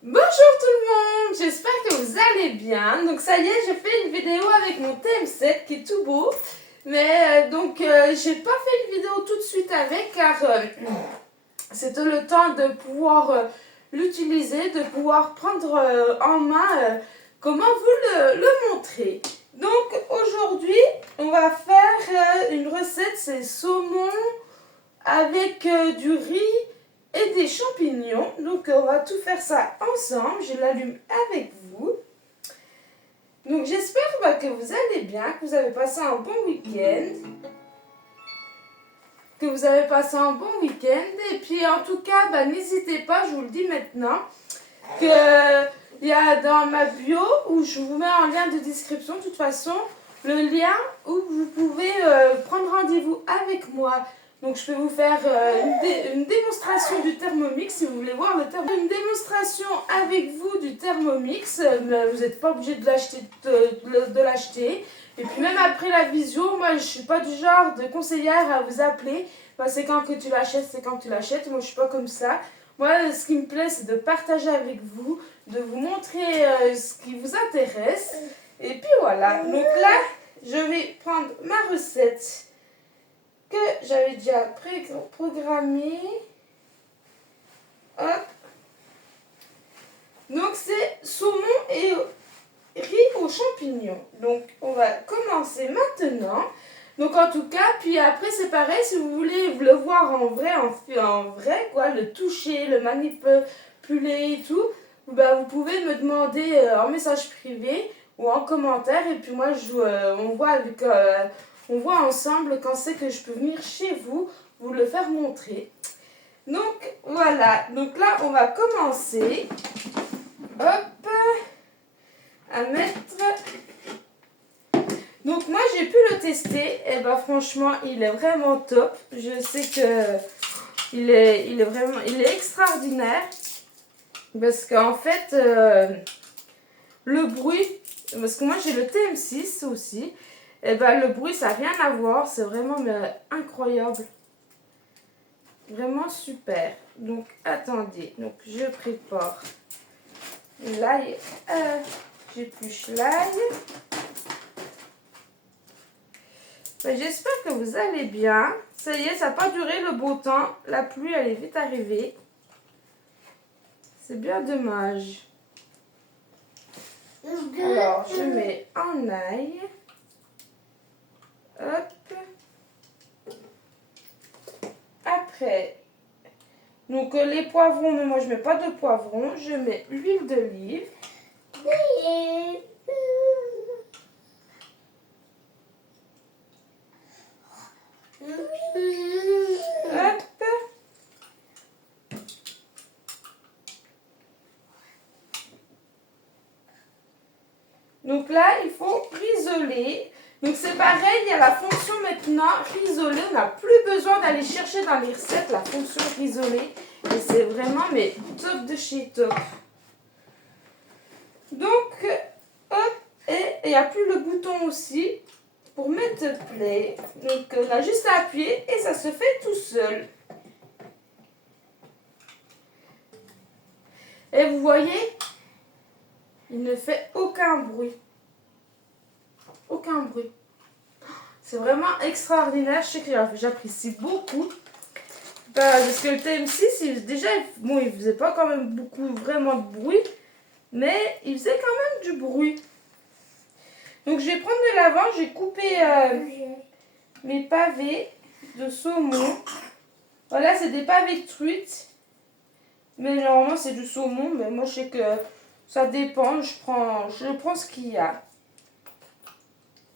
Bonjour tout le monde, j'espère que vous allez bien. Donc ça y est, j'ai fait une vidéo avec mon TM7 qui est tout beau. Mais j'ai pas fait une vidéo tout de suite avec car c'était le temps de pouvoir l'utiliser, de pouvoir prendre en main comment vous le montrer. Donc aujourd'hui, on va faire une recette, c'est saumon avec du riz et des champignons. Donc on va tout faire ça ensemble. Je l'allume avec vous. Donc j'espère que vous allez bien, que vous avez passé un bon week-end. Et puis en tout cas, n'hésitez pas, je vous le dis maintenant, que il y a dans ma bio, où je vous mets en lien de description, de toute façon, le lien où vous pouvez prendre rendez-vous avec moi. Donc je vais vous faire une démonstration du Thermomix si vous voulez voir le Thermomix. Une démonstration avec vous du Thermomix, vous n'êtes pas obligé de l'acheter. De l'acheter. Et puis même après la visio, moi je suis pas du genre de conseillère à vous appeler. C'est quand que tu l'achètes, c'est quand tu l'achètes. Moi je suis pas comme ça. Moi ce qui me plaît c'est de partager avec vous, de vous montrer ce qui vous intéresse. Et puis voilà, donc là je vais prendre ma recette que j'avais déjà programmé. Hop. Donc c'est saumon et riz aux champignons. Donc on va commencer maintenant. Donc en tout cas, puis après c'est pareil, si vous voulez le voir en vrai, quoi, le toucher, le manipuler et tout, vous pouvez me demander en message privé ou en commentaire. Et puis moi, on voit ensemble quand c'est que je peux venir chez vous, vous le faire montrer. Donc voilà, donc là on va commencer. Hop, à mettre. Donc moi j'ai pu le tester, et franchement il est vraiment top. Je sais que il est extraordinaire. Parce qu'en fait, le bruit, parce que moi j'ai le TM6 aussi, le bruit ça n'a rien à voir, c'est vraiment incroyable. Vraiment super. Donc attendez, donc je prépare l'ail, j'épluche l'ail. J'espère que vous allez bien. Ça y est, ça n'a pas duré le beau temps. La pluie, elle est vite arrivée. C'est bien dommage. Alors, je mets en ail. Hop. Après, donc les poivrons, mais moi je mets pas de poivrons. Je mets l'huile d'olive. Hop. Donc là, il faut risoler. Donc c'est pareil, il y a la fonction maintenant risoler. On n'a plus besoin d'aller chercher dans les recettes la fonction risoler. Et c'est vraiment top de chez top. Donc, hop, et il n'y a plus le bouton aussi pour mettre play. Donc on a juste à appuyer et ça se fait tout seul. Et vous voyez, il ne fait aucun bruit. Aucun bruit. C'est vraiment extraordinaire. Je sais que j'apprécie beaucoup. Parce que le TM6, déjà, il faisait pas quand même vraiment de bruit. Mais il faisait quand même du bruit. Donc je vais prendre de l'avant. J'ai coupé mes pavés de saumon. Voilà, c'est des pavés de truite. Mais normalement, c'est du saumon. Mais moi, je sais que ça dépend. Je prends ce qu'il y a.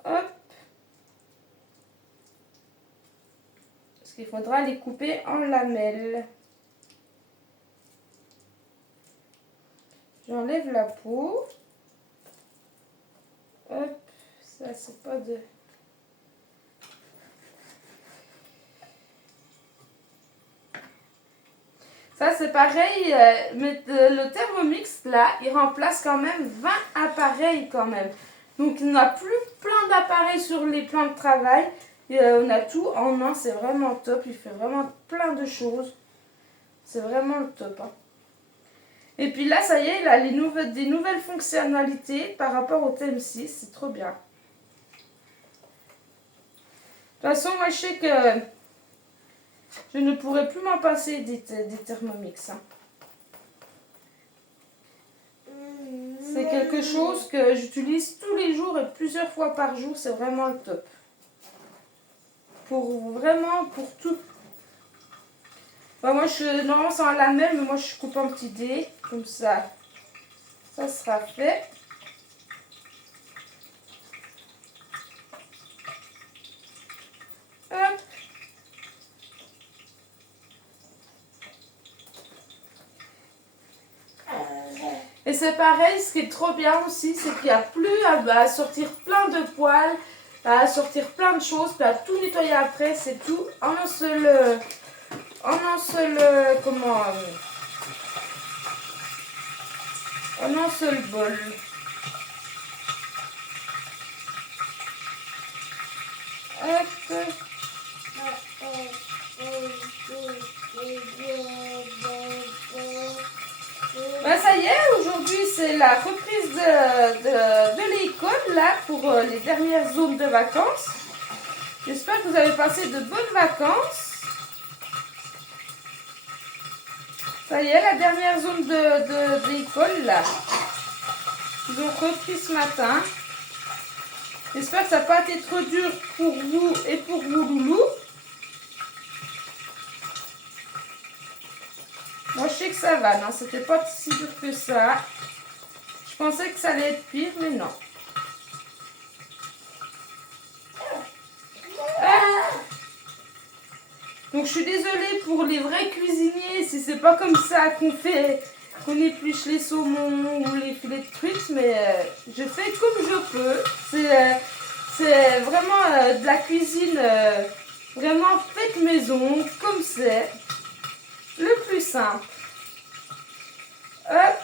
Hop. Parce qu'il faudra les couper en lamelles. J'enlève la peau. Hop. Ça, c'est pas de... Ça, c'est pareil, mais le Thermomix, là, il remplace quand même 20 appareils quand même. Donc, il n'y a plus plein d'appareils sur les plans de travail. On a tout en un, c'est vraiment top. Il fait vraiment plein de choses. C'est vraiment le top. Hein. Et puis là, ça y est, il a des nouvelles fonctionnalités par rapport au thème 6. C'est trop bien. De toute façon, moi, je sais que je ne pourrai plus m'en passer des Thermomix. Hein. C'est quelque chose que j'utilise tous les jours et plusieurs fois par jour. C'est vraiment le top. Pour tout. Bah, moi, normalement, c'est en lamelle, mais moi, je coupe en petits dés. Comme ça, ça sera fait. Hop. Et c'est pareil, ce qui est trop bien aussi, c'est qu'il n'y a plus à sortir plein de poils, à sortir plein de choses, puis à tout nettoyer après, c'est tout en un seul, comment, en un seul bol. Hop. Ben ça y est, aujourd'hui c'est la reprise de l'école là pour les dernières zones de vacances. J'espère que vous avez passé de bonnes vacances. Ça y est, la dernière zone de l'école là. Ils ont repris ce matin. J'espère que ça n'a pas été trop dur pour vous et pour vos loulous. Moi, je sais que ça va. Non, c'était pas si dur que ça. Je pensais que ça allait être pire, mais non. Ah. Donc, je suis désolée pour les vrais cuisiniers si c'est pas comme ça qu'on épluche les saumons ou les filets de trucs, mais je fais comme je peux. C'est vraiment de la cuisine vraiment faite maison, comme c'est. Le plus simple. Hop.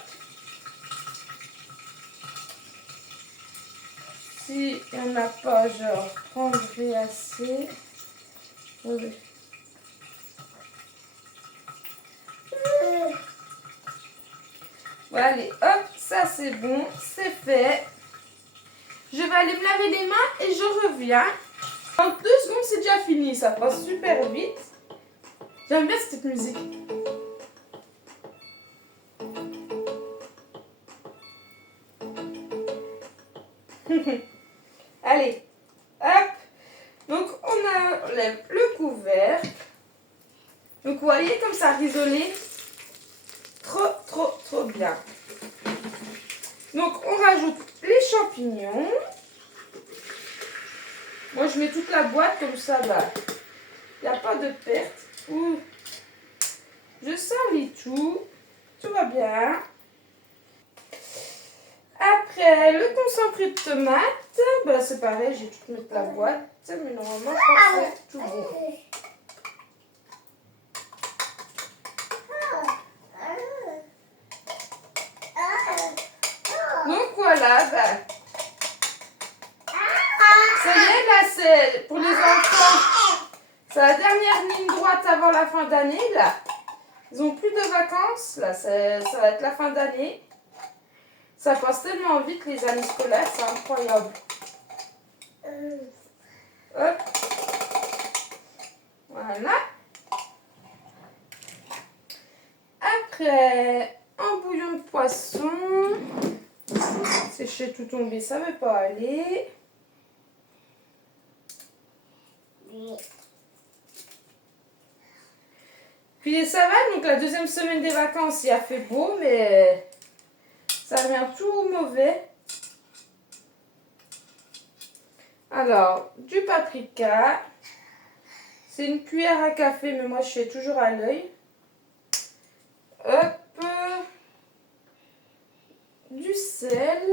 Si il n'y en a pas, je reprendrai assez. Oui. Voilà, allez, hop, ça c'est bon, c'est fait. Je vais aller me laver les mains et je reviens. En 2 secondes, c'est déjà fini, ça passe super vite. J'aime bien cette musique. Allez, hop. Donc, on enlève le couvercle. Donc, vous voyez comme ça risolé. Trop bien. Donc, on rajoute les champignons. Moi, je mets toute la boîte comme ça, bah, il n'y a pas de perte. Ouh. Je salis tout. Tout va bien. Après, le concentré de tomate, bah, c'est pareil, j'ai tout mis de la boîte. Mais normalement, je pense que c'est tout bon. Donc voilà, bah, ça y est, là, c'est pour les enfants. C'est la dernière ligne droite avant la fin d'année, là. Ils n'ont plus de vacances, là, ça va être la fin d'année. Ça passe tellement vite, les années scolaires, c'est incroyable. Hop. Voilà. Après, un bouillon de poisson. Sécher tout tombé, ça ne veut pas aller. Puis ça va, donc la deuxième semaine des vacances, il a fait beau, mais ça revient tout mauvais. Alors, du paprika. C'est une cuillère à café, mais moi je fais toujours à l'œil. Hop. Du sel.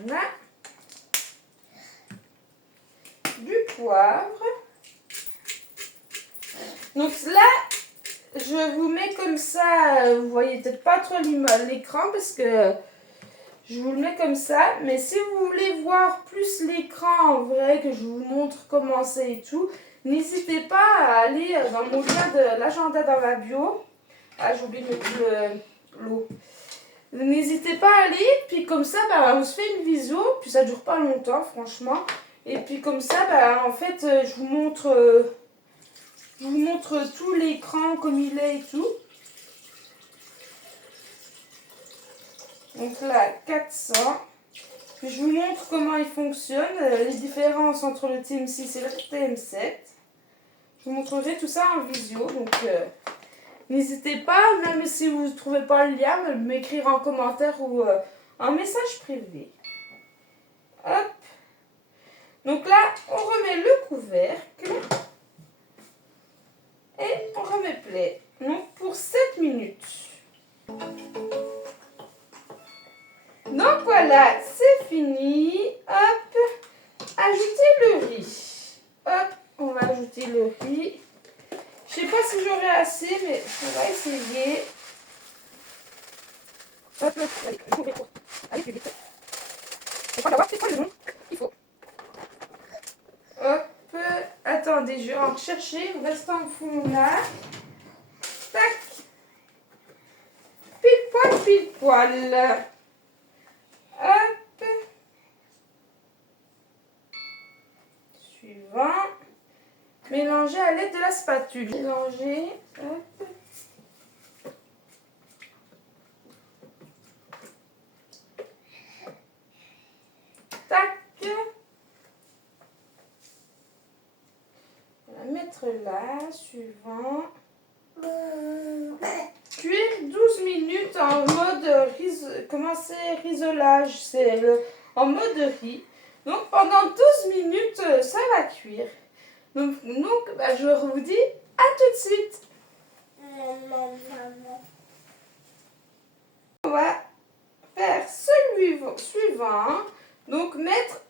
Voilà. Du poivre. Donc là, je vous mets comme ça, vous voyez peut-être pas trop l'écran parce que je vous le mets comme ça. Mais si vous voulez voir plus l'écran en vrai, que je vous montre comment c'est et tout, n'hésitez pas à aller dans mon lien de l'agenda dans ma bio. Ah, j'ai oublié de mettre l'eau. N'hésitez pas à aller, puis comme ça, on se fait une visio, puis ça dure pas longtemps, franchement. Et puis comme ça, en fait, je vous montre tout l'écran comme il est et tout. Donc là, 400. Puis je vous montre comment il fonctionne, les différences entre le TM6 et le TM7. Je vous montrerai tout ça en visio, donc n'hésitez pas, même si vous ne trouvez pas le lien, de m'écrire en commentaire ou en message privé. Hop. Donc là, on remet le couvercle. Et on remet play. Donc pour 7 minutes. Donc voilà, c'est fini. Hop. Ajoutez le riz. Hop, on va ajouter le riz. Je sais pas si j'aurai assez, mais on va essayer. Hop, allez, plus vite. Il faut l'avoir, c'est pas le nom. Il faut. Hop, attendez, je vais en chercher. Vous restez en fond là. Tac. Pile poil, pile poil. Hop. Suivant. Mélanger à l'aide de la spatule. Mélanger. Hop. Tac. On va mettre là. Suivant. Cuire 12 minutes en mode risolage. C'est en mode riz. Donc pendant 12 minutes, ça va cuire. Donc je vous dis à tout de suite. On va faire suivant. Donc mettre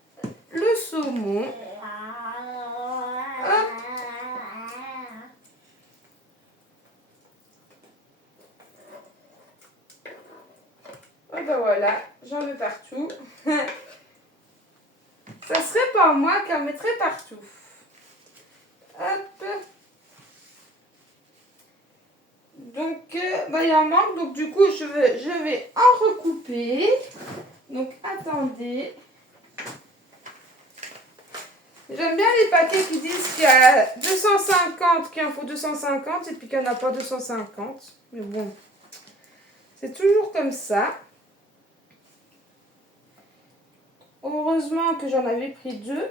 le saumon. Hop. Et ben voilà, j'en mets partout. Ça serait pas moi qui en mettrais partout. Hop. Donc, il en manque. Donc, du coup, je vais en recouper. Donc, attendez. J'aime bien les paquets qui disent qu'il y a 250, qu'il en faut 250 et puis qu'il n'y en a pas 250. Mais bon, c'est toujours comme ça. Heureusement que j'en avais pris 2.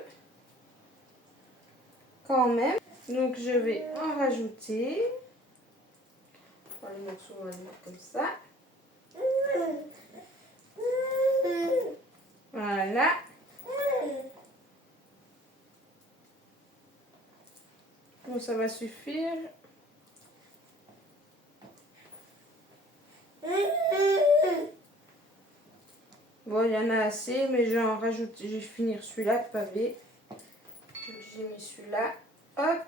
Quand même. Donc, je vais en rajouter. Les morceaux, on va les mettre comme ça. Voilà. Bon, ça va suffire. Bon, il y en a assez, mais je vais en rajouter. Je vais finir celui-là, le pavé. J'ai mis celui-là. Hop.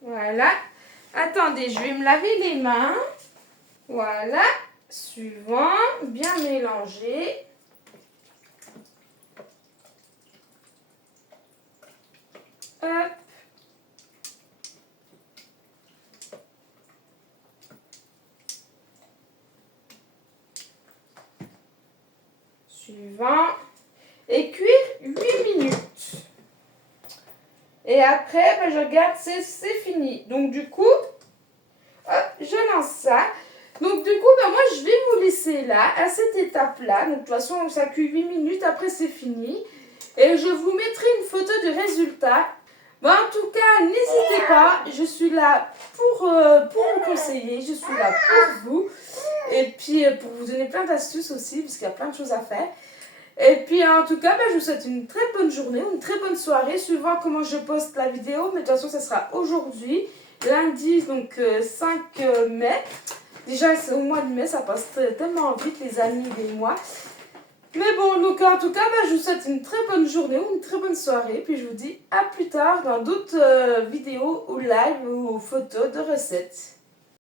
Voilà. Attendez, je vais me laver les mains. Voilà. Suivant. Bien mélanger. Hop. Suivant. Et cuire 8 minutes. Et après, je regarde, c'est fini. Donc, du coup, hop, je lance ça. Donc, du coup, moi, je vais vous laisser là, à cette étape-là. Donc, de toute façon, ça cuit 8 minutes. Après, c'est fini. Et je vous mettrai une photo du résultat. Bon, en tout cas, n'hésitez pas. Je suis là pour vous conseiller. Je suis là pour vous. Et puis, pour vous donner plein d'astuces aussi, parce qu'il y a plein de choses à faire. Et puis en tout cas, je vous souhaite une très bonne journée, une très bonne soirée, suivant comment je poste la vidéo. Mais de toute façon, ça sera aujourd'hui, lundi, donc 5 mai. Déjà, c'est au mois de mai, ça passe tellement vite, les amis, les mois. Mais bon, donc en tout cas, je vous souhaite une très bonne journée ou une très bonne soirée. Puis je vous dis à plus tard dans d'autres vidéos ou live ou photos de recettes.